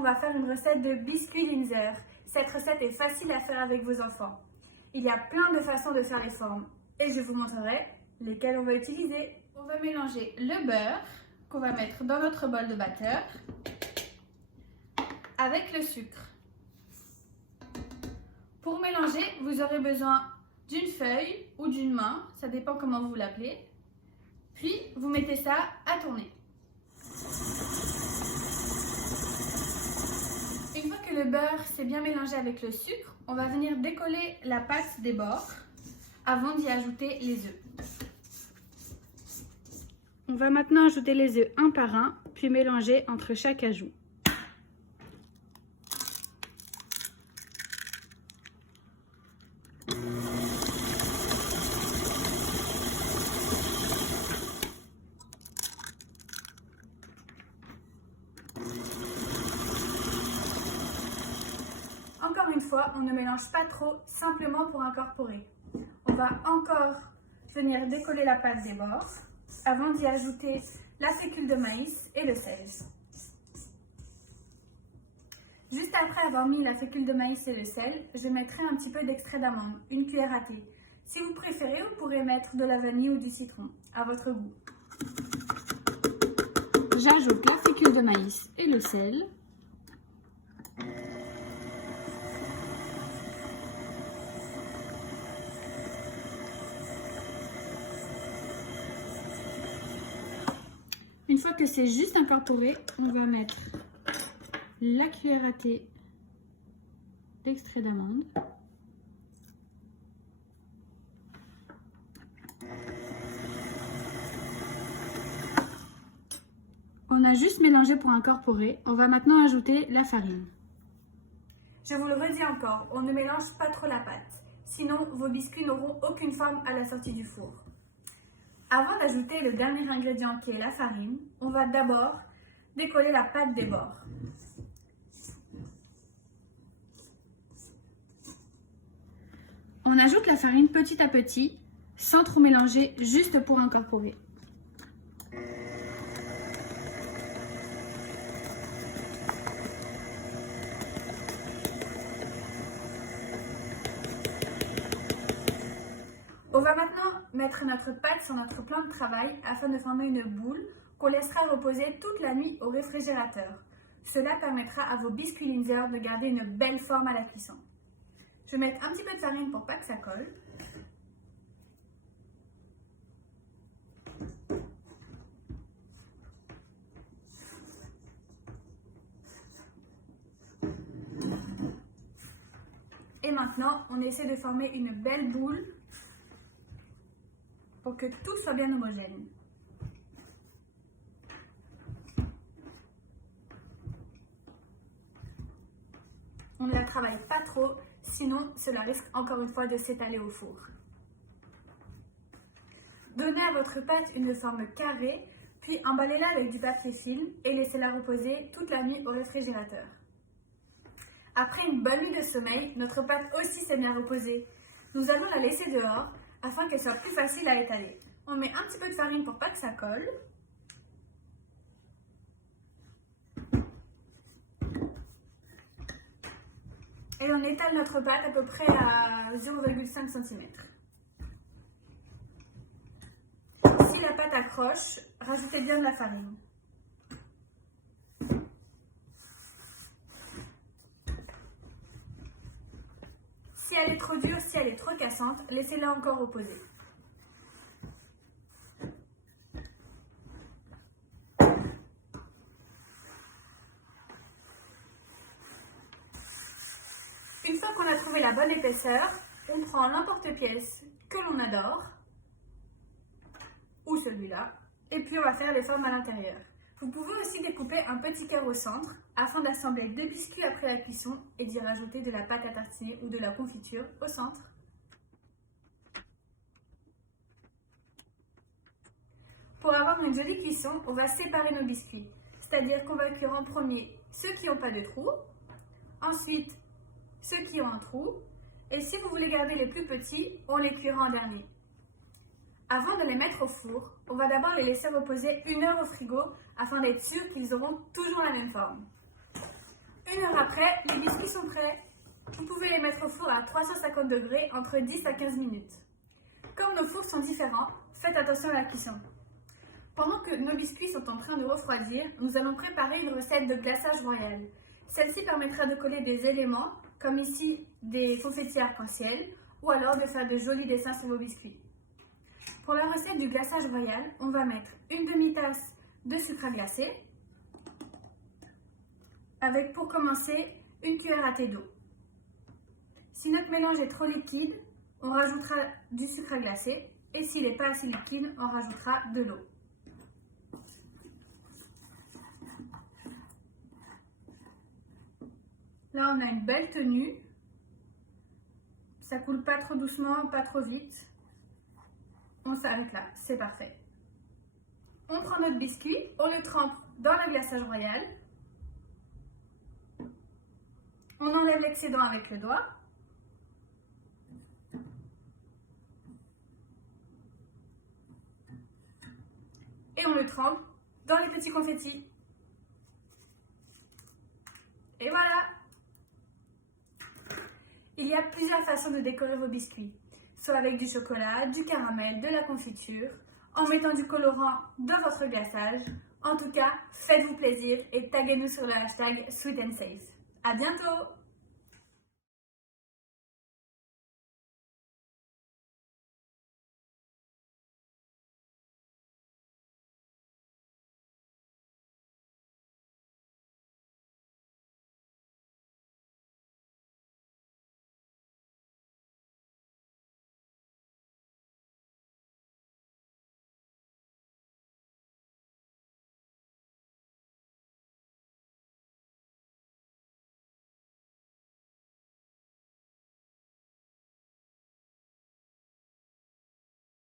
on va faire une recette de biscuits Linzer. Cette recette est facile à faire avec vos enfants. Il y a plein de façons de faire les formes et je vous montrerai lesquelles on va utiliser. On va mélanger le beurre qu'on va mettre dans notre bol de batteur avec le sucre. Pour mélanger, vous aurez besoin d'une feuille ou d'une main, ça dépend comment vous l'appelez. Puis, vous mettez ça à tourner. Une fois que le beurre s'est bien mélangé avec le sucre, on va venir décoller la pâte des bords avant d'y ajouter les œufs. On va maintenant ajouter les œufs un par un, puis mélanger entre chaque ajout. Encore une fois, on ne mélange pas trop, simplement pour incorporer. On va encore venir décoller la pâte des bords avant d'y ajouter la fécule de maïs et le sel. Juste après avoir mis la fécule de maïs et le sel, je mettrai un petit peu d'extrait d'amande, une cuillère à thé. Si vous préférez, vous pourrez mettre de la vanille ou du citron, à votre goût. J'ajoute la fécule de maïs et le sel. Une fois que c'est juste incorporé, on va mettre la cuillère à thé d'extrait d'amande. On a juste mélangé pour incorporer. On va maintenant ajouter la farine. Je vous le redis encore, on ne mélange pas trop la pâte. Sinon, vos biscuits n'auront aucune forme à la sortie du four. Avant d'ajouter le dernier ingrédient qui est la farine, on va d'abord décoller la pâte des bords. On ajoute la farine petit à petit, sans trop mélanger, juste pour incorporer. On va maintenant mettre notre pâte sur notre plan de travail afin de former une boule qu'on laissera reposer toute la nuit au réfrigérateur. Cela permettra à vos biscuits Linzer de garder une belle forme à la cuisson. Je vais mettre un petit peu de farine pour pas que ça colle. Et maintenant, on essaie de former une belle boule pour que tout soit bien homogène. On ne la travaille pas trop, sinon cela risque encore une fois de s'étaler au four. Donnez à votre pâte une forme carrée, puis emballez-la avec du papier film et laissez-la reposer toute la nuit au réfrigérateur. Après une bonne nuit de sommeil, notre pâte aussi s'est bien reposée. Nous allons la laisser dehors afin qu'elle soit plus facile à étaler. On met un petit peu de farine pour pas que ça colle. Et on étale notre pâte à peu près à 0,5 cm. Si la pâte accroche, rajoutez bien de la farine. Si elle est trop dure, si elle est trop cassante, laissez-la encore reposer. Une fois qu'on a trouvé la bonne épaisseur, on prend l'emporte-pièce que l'on adore, ou celui-là, et puis on va faire les formes à l'intérieur. Vous pouvez aussi découper un petit cœur au centre afin d'assembler 2 biscuits après la cuisson et d'y rajouter de la pâte à tartiner ou de la confiture au centre. Pour avoir une jolie cuisson, on va séparer nos biscuits, c'est-à-dire qu'on va cuire en premier ceux qui n'ont pas de trou, ensuite ceux qui ont un trou, et si vous voulez garder les plus petits, on les cuira en dernier. Avant de les mettre au four, on va d'abord les laisser reposer 1 heure au frigo afin d'être sûr qu'ils auront toujours la même forme. 1 heure après, les biscuits sont prêts. Vous pouvez les mettre au four à 350 degrés entre 10 à 15 minutes. Comme nos fours sont différents, faites attention à la cuisson. Pendant que nos biscuits sont en train de refroidir, nous allons préparer une recette de glaçage royal. Celle-ci permettra de coller des éléments, comme ici des confettis arc-en-ciel, ou alors de faire de jolis dessins sur vos biscuits. Pour la recette du glaçage royal, on va mettre une demi-tasse de sucre à glacer, avec pour commencer une cuillère à thé d'eau. Si notre mélange est trop liquide, on rajoutera du sucre à glacer, et s'il n'est pas assez liquide, on rajoutera de l'eau. Là, on a une belle tenue. Ça coule pas trop doucement, pas trop vite. On s'arrête là, c'est parfait. On prend notre biscuit, on le trempe dans le glaçage royal. On enlève l'excédent avec le doigt. Et on le trempe dans les petits confettis. Et voilà! Il y a plusieurs façons de décorer vos biscuits, soit avec du chocolat, du caramel, de la confiture, en mettant du colorant dans votre glaçage. En tout cas, faites-vous plaisir et taguez-nous sur le hashtag Sweet and Safe. À bientôt!